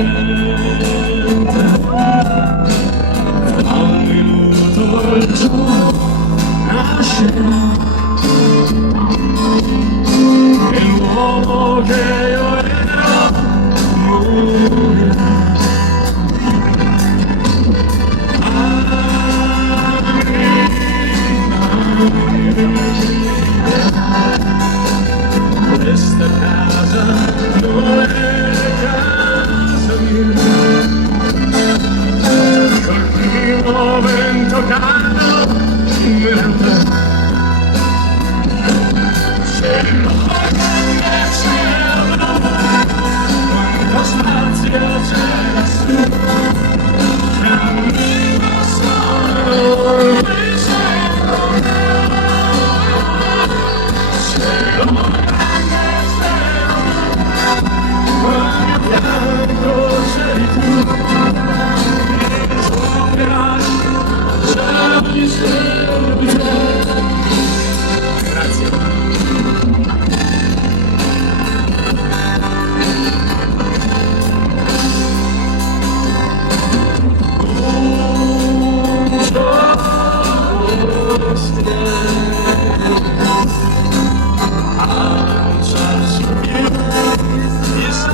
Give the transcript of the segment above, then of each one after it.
a un minuto il giorno nasce e l'uomo che io ero morirà. Questa casa non è casa mia, col primo vento caldo mi andrà. Se l'organo cielo, quanto spazio c'è lassù, cammino solo mi sento. Se l'organo sei tu, grazie.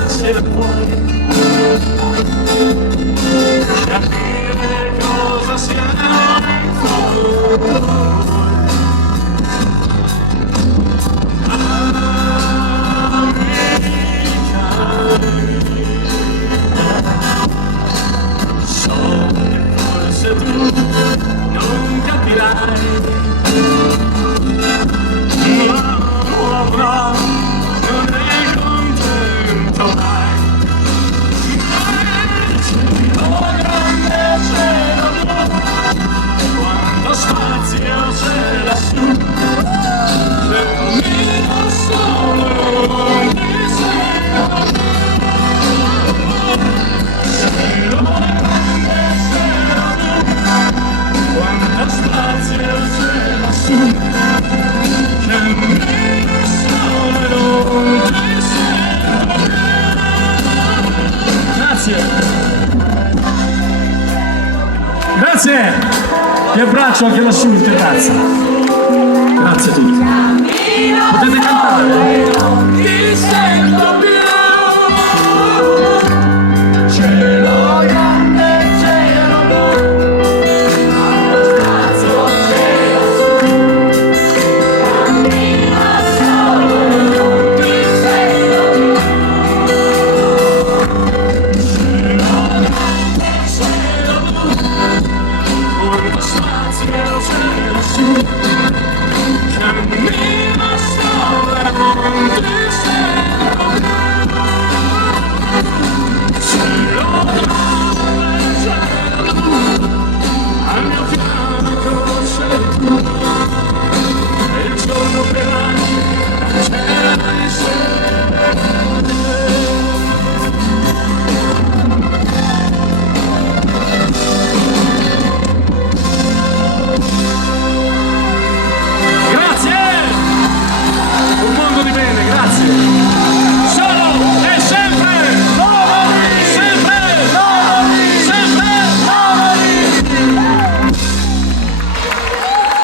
Se puoi capire cosa siamo in fondo, so che forse tu non capirai, ma l'uomo non è contento mai. Quanto spazio c'è lassù, cammino solo mi sento. Se lo grande cielo, quanto spazio c'è lassù, cammino solo mi sento. Grazie. Grazie! Vi abbraccio anche lassù in terrazza. Grazie a tutti. Potete cantare.